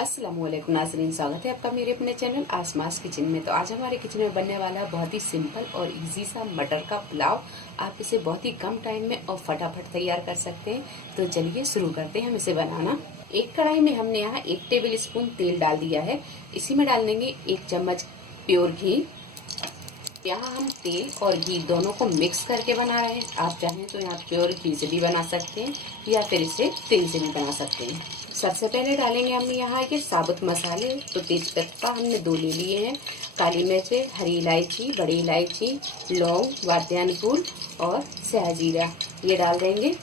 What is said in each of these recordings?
अस्सलामुअलैकुम नाज़रीन, स्वागत है आपका मेरे अपने चैनल आसमास किचन में। तो आज हमारे किचन में बनने वाला बहुत ही सिंपल और इजी सा मटर का पुलाव। आप इसे बहुत ही कम टाइम में और फटाफट तैयार कर सकते हैं। तो चलिए शुरू करते हैं हम इसे बनाना। एक कढ़ाई में हमने यहाँ 1 टेबल स्पून तेल डाल दिया है। इसी में डाल देंगे 1 चम्मच प्योर घी। यहाँ हम तेल और घी दोनों को मिक्स करके बना रहे हैं। आप चाहें तो यहाँ प्योर घी से भी बना सकते हैं या फिर इसे तेल से भी बना सकते हैं। सबसे पहले डालेंगे हम यहाँ के साबुत मसाले। तो तेज पत्ता हमने 2 ले लिए हैं, काली मिर्च, हरी इलायची, बड़ी इलायची, लौंग, वादियान फूल और सहजीरा ये डाल देंगे।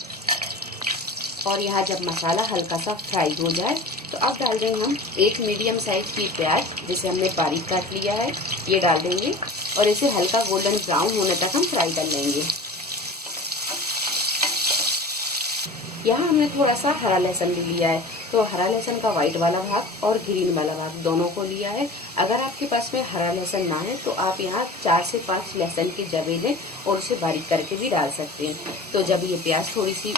और यहाँ जब मसाला हल्का सा फ्राई हो जाए तो अब डाल देंगे हम 1 मीडियम साइज की प्याज जिसे हमने बारीक काट लिया है, ये डाल देंगे और इसे हल्का गोल्डन ब्राउन होने तक हम फ्राई कर लेंगे। यहाँ हमने थोड़ा सा हरा लहसुन भी लिया है। तो हरा लहसुन का व्हाइट वाला भाग और ग्रीन वाला भाग दोनों को लिया है। अगर आपके पास में हरा लहसुन ना है तो आप यहाँ 4 से 5 लहसुन के जवे लें और उसे बारीक करके भी डाल सकते हैं। तो जब ये प्याज थोड़ी सी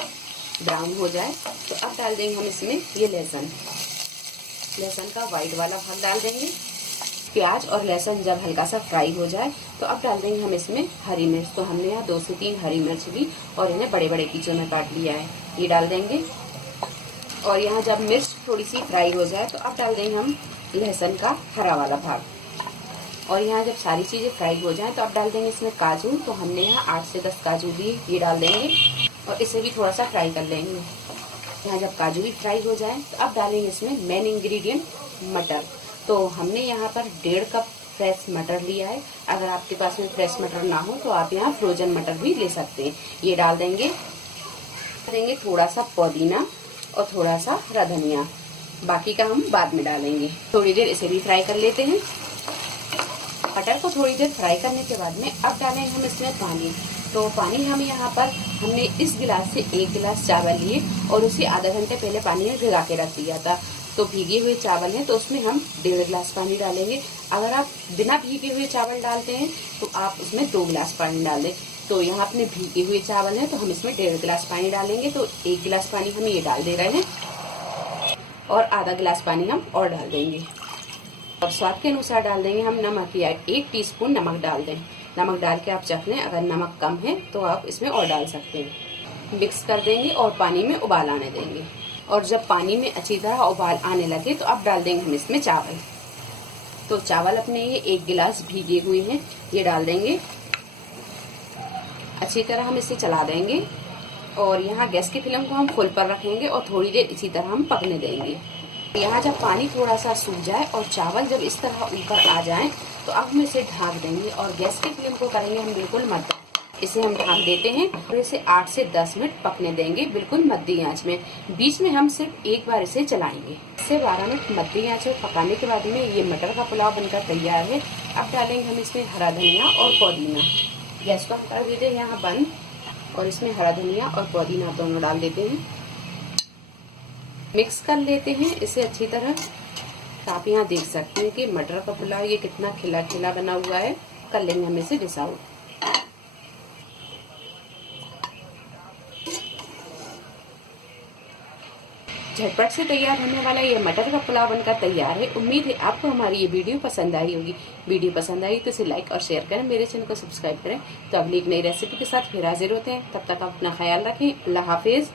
ब्राउन हो जाए तो अब डाल देंगे हम इसमें ये लहसुन का व्हाइट वाला भाग डाल देंगे। प्याज और लहसुन जब हल्का सा फ्राई हो जाए तो अब डाल देंगे हम इसमें हरी मिर्च। तो हमने यहाँ 2 से 3 हरी मिर्च ली और इन्हें बड़े बड़े पीसों में काट लिया है, ये डाल देंगे। और यहाँ जब मिर्च थोड़ी सी फ्राई हो जाए तो अब डाल देंगे हम लहसुन का हरा वाला भाग। और यहाँ जब सारी चीज़ें फ्राई हो जाए तो अब डाल देंगे इसमें काजू। तो हमने यहाँ 8 से 10 काजू लिए, ये डाल देंगे और इसे भी थोड़ा सा फ्राई कर लेंगे। यहाँ जब काजू भी फ्राई हो जाए तो अब डालेंगे इसमें मेन इंग्रेडिएंट मटर। तो हमने यहाँ पर 1.5 कप फ्रेश मटर लिया है। अगर आपके पास में फ्रेश मटर ना हो तो आप यहाँ फ्रोजन मटर भी ले सकते हैं, ये डाल देंगे। थोड़ा सा पुदीना और थोड़ा सा हरा धनिया, बाकी का हम बाद में डालेंगे। थोड़ी देर इसे भी फ्राई कर लेते हैं। मटर को थोड़ी देर फ्राई करने के बाद में अब डालेंगे हम इसमें पानी। तो पानी हम यहाँ पर हमने इस गिलास से 1 गिलास चावल लिए और उसे आधा घंटे पहले पानी में भिगा के रख दिया था। तो भीगे हुए चावल हैं तो उसमें हम 1.5 गिलास पानी डालेंगे। अगर आप बिना भीगे हुए चावल डालते हैं तो आप उसमें 2 गिलास पानी डाल दें। तो यहाँ अपने भीगे हुए चावल हैं तो हम इसमें 1.5 गिलास पानी डालेंगे। तो 1 गिलास पानी हम ये डाल दे रहे हैं और आधा गिलास पानी हम और डाल देंगे। और स्वाद के अनुसार डाल देंगे हम नमक, या 1 टीस्पून नमक डाल दें। नमक डाल के आप चख लें, अगर नमक कम है तो आप इसमें और डाल सकते हैं। मिक्स कर देंगे और पानी में उबाल आने देंगे। और जब पानी में अच्छी तरह उबाल आने लगे तो अब डाल देंगे हम इसमें चावल। तो चावल अपने ये 1 गिलास भीगे हुए हैं, ये डाल देंगे। अच्छी तरह हम इसे चला देंगे और यहाँ गैस की फ्लेम को हम फुल पर रखेंगे और थोड़ी देर इसी तरह हम पकने देंगे। यहाँ जब पानी थोड़ा सा सूख जाए और चावल जब इस तरह ऊपर आ जाए तो अब हम इसे ढक देंगे और गैस की फ्लेम को करेंगे हम बिल्कुल मध्य। इसे हम ढक देते हैं और इसे 8 से 10 मिनट पकने देंगे बिल्कुल मध्य आंच में। बीच में हम सिर्फ एक बार इसे चलाएंगे। 10 से 12 मिनट मध्य आंच में पकाने के बाद में ये मटर का पुलाव बनकर तैयार है। अब डालेंगे हम इसमें हरा धनिया और पुदीना। गैस को कर देते हैं यहाँ बंद और इसमें हरा धनिया और पुदीना दोनों डाल देते हैं। मिक्स कर लेते हैं इसे अच्छी तरह। तो आप यहाँ देख सकते हैं कि मटर का पुलाव ये कितना खिला खिला बना हुआ है। कर लेंगे हम इसे डिश आउट। झटपट से तैयार होने वाला ये मटर का पुलाव बनकर तैयार है। उम्मीद है आपको हमारी ये वीडियो पसंद आई होगी। वीडियो पसंद आई तो इसे लाइक और शेयर करें, मेरे चैनल को सब्सक्राइब करें। तो अगली एक नई रेसिपी के साथ फिर हाजिर होते हैं। तब तक आप अपना ख्याल रखें। अल्लाह हाफिज।